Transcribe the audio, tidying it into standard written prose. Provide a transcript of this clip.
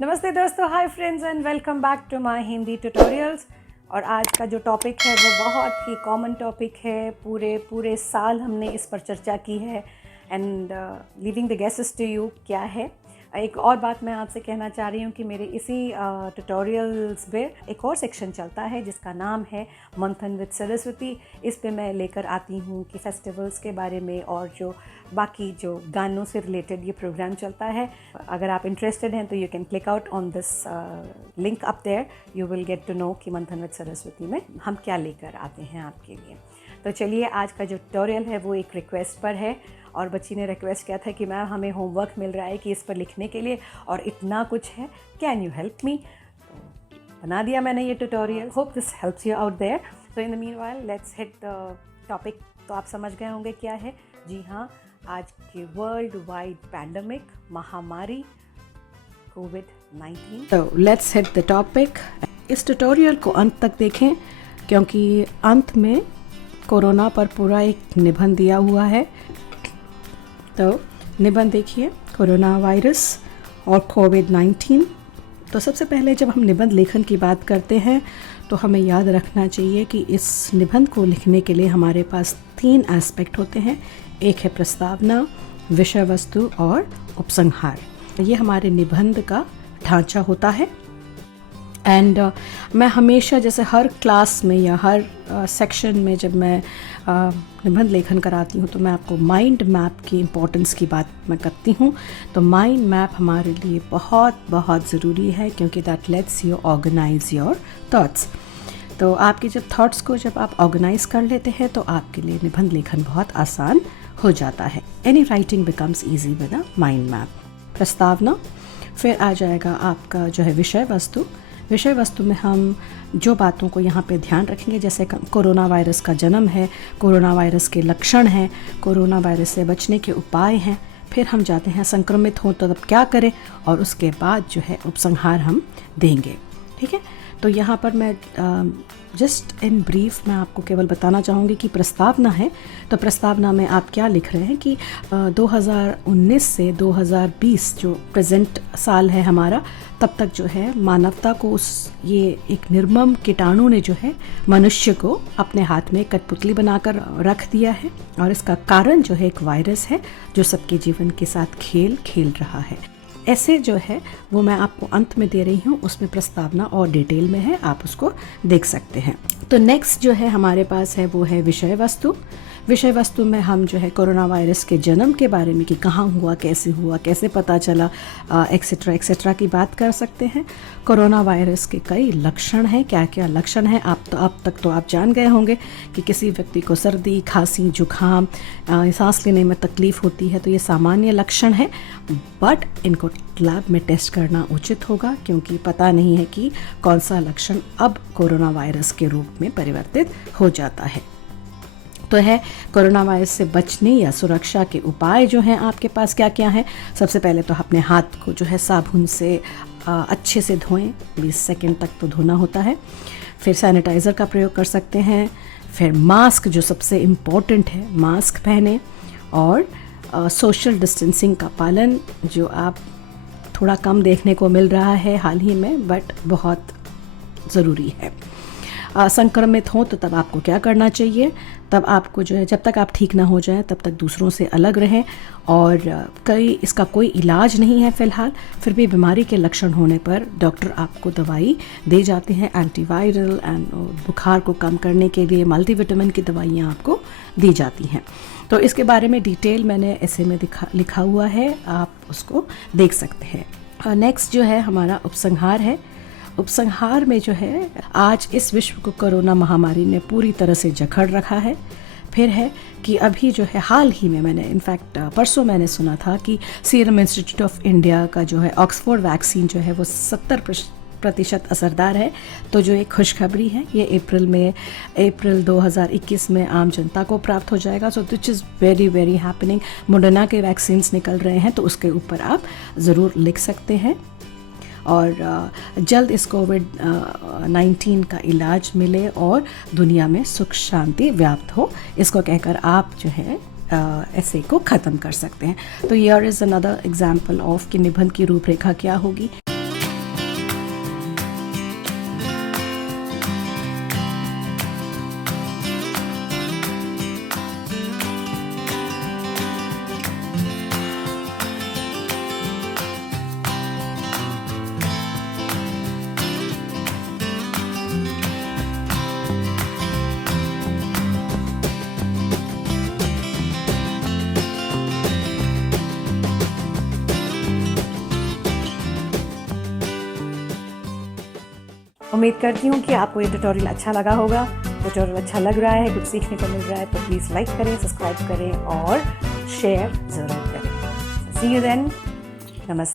नमस्ते दोस्तों, hi friends and welcome back to my Hindi tutorials. और आज का जो टॉपिक है वो बहुत ही कॉमन टॉपिक है। पूरे साल हमने इस पर चर्चा की है and leaving the guesses to you क्या है। एक और बात मैं आपसे कहना चाह रही हूँ कि मेरे इसी ट्यूटोरियल्स में एक और सेक्शन चलता है जिसका नाम है मंथन विद सरस्वती। इस पे मैं लेकर आती हूँ कि फेस्टिवल्स के बारे में और जो बाकी जो गानों से रिलेटेड ये प्रोग्राम चलता है। अगर आप इंटरेस्टेड हैं तो you can click out on this link up there, you will get to know कि मंथन विद सरस्वती में हम क्या लेकर आते हैं आपके लिए। तो चलिए, आज का जो ट्यूटोरियल है वो एक रिक्वेस्ट पर है और बच्ची ने रिक्वेस्ट किया था कि मैम हमें होमवर्क मिल रहा है कि इस पर लिखने के लिए और इतना कुछ है, कैन यू हेल्प मी। तो बना दिया मैंने ये tutorial. Hope this helps you out there. So in the meanwhile let's hit the topic. तो आप समझ गए होंगे क्या है। जी हाँ, आज की वर्ल्ड वाइड पैंडेमिक महामारी कोविड-19। तो लेट्स हिट द टॉपिक। इस ट्यूटोरियल को अंत तक देखें क्योंकि अंत में कोरोना पर पूरा एक निबंध दिया हुआ है। तो निबंध देखिए, कोरोना वायरस और कोविड-19। तो सबसे पहले जब हम निबंध लेखन की बात करते हैं तो हमें याद रखना चाहिए कि इस निबंध को लिखने के लिए हमारे पास 3 एस्पेक्ट होते हैं। एक है प्रस्तावना, विषय वस्तु और उपसंहार। ये हमारे निबंध का ढांचा होता है। एंड मैं हमेशा जैसे हर क्लास में या हर सेक्शन में जब मैं निबंध लेखन कराती हूँ तो मैं आपको माइंड मैप की इम्पोर्टेंस की बात मैं करती हूँ। तो माइंड मैप हमारे लिए बहुत बहुत ज़रूरी है क्योंकि that lets you organise your thoughts. तो आपके जब थॉट्स को जब आप ऑर्गेनाइज कर लेते हैं तो आपके लिए निबंध लेखन बहुत आसान हो जाता है। Any writing becomes easy with a mind map. प्रस्तावना, फिर आ जाएगा आपका जो है विषय वस्तु। विषय वस्तु में हम जो बातों को यहाँ पे ध्यान रखेंगे, जैसे कोरोना वायरस का जन्म है, कोरोना वायरस के लक्षण हैं, कोरोना वायरस से बचने के उपाय हैं। फिर हम जाते हैं संक्रमित हों तो तब क्या करें, और उसके बाद जो है उपसंहार हम देंगे। ठीक है। तो यहाँ पर मैं जस्ट इन ब्रीफ मैं आपको केवल बताना चाहूँगी कि प्रस्तावना है। तो प्रस्तावना में आप क्या लिख रहे हैं कि 2019 से 2020 जो प्रेजेंट साल है हमारा, तब तक जो है मानवता को ये एक निर्मम कीटाणु ने जो है मनुष्य को अपने हाथ में कठपुतली बनाकर रख दिया है और इसका कारण जो है एक वायरस है जो सबके जीवन के साथ खेल खेल रहा है। ऐसे जो है वो मैं आपको अंत में दे रही हूँ, उसमें प्रस्तावना और डिटेल में है, आप उसको देख सकते हैं। तो नेक्स्ट जो है हमारे पास है वो है विषय वस्तु। विषय वस्तु में हम जो है कोरोना वायरस के जन्म के बारे में कि कहाँ हुआ, कैसे पता चला, एक्सेट्रा एक्सेट्रा की बात कर सकते हैं। कोरोना वायरस के कई लक्षण हैं, क्या क्या लक्षण हैं अब तक तो आप जान गए होंगे कि किसी व्यक्ति को सर्दी, खांसी, जुखाम, सांस लेने में तकलीफ होती है तो ये सामान्य लक्षण है, बट इनको लैब में टेस्ट करना उचित होगा क्योंकि पता नहीं है कि कौन सा लक्षण अब कोरोना वायरस के रूप में परिवर्तित हो जाता है। तो है कोरोना वायरस से बचने या सुरक्षा के उपाय जो हैं आपके पास क्या क्या हैं। सबसे पहले तो अपने हाथ को जो है साबुन से अच्छे से धोएं, 20 सेकंड तक तो धोना होता है। फिर सैनिटाइज़र का प्रयोग कर सकते हैं। फिर मास्क जो सबसे इम्पॉर्टेंट है, मास्क पहने और सोशल डिस्टेंसिंग का पालन, जो आप थोड़ा कम देखने को मिल रहा है हाल ही में, बट बहुत ज़रूरी है। संक्रमित हो तो तब आपको क्या करना चाहिए, तब आपको जो है जब तक आप ठीक ना हो जाए तब तक दूसरों से अलग रहें। और इसका कोई इलाज नहीं है फ़िलहाल, फिर भी बीमारी के लक्षण होने पर डॉक्टर आपको दवाई दे जाते हैं, एंटीवायरल एंड बुखार को कम करने के लिए मल्टीविटामिन की दवाइयाँ आपको दी जाती हैं। तो इसके बारे में डिटेल मैंने ऐसे में लिखा हुआ है, आप उसको देख सकते हैं। नेक्स्ट जो है हमारा उपसंहार है। उपसंहार में जो है आज इस विश्व को कोरोना महामारी ने पूरी तरह से जकड़ रखा है। फिर है कि अभी जो है हाल ही में मैंने इनफैक्ट परसों मैंने सुना था कि सीरम इंस्टीट्यूट ऑफ इंडिया का जो है ऑक्सफोर्ड वैक्सीन जो है वो 70% असरदार है। तो जो एक खुशखबरी है ये अप्रैल 2021 में आम जनता को प्राप्त हो जाएगा। So this is very very happening. Moderna के वैक्सीन्स निकल रहे हैं तो उसके ऊपर आप ज़रूर लिख सकते हैं और जल्द इस कोविड-19 का इलाज मिले और दुनिया में सुख शांति व्याप्त हो, इसको कहकर आप जो है ऐसे को ख़त्म कर सकते हैं। तो here is another example of कि निबंध की रूपरेखा क्या होगी। उम्मीद करती हूँ कि आपको ये ट्यूटोरियल अच्छा लगा होगा। ट्यूटोरियल अच्छा लग रहा है, कुछ सीखने को मिल रहा है तो प्लीज़ लाइक करें, सब्सक्राइब करें और शेयर ज़रूर करें। सी यू देन। नमस्ते।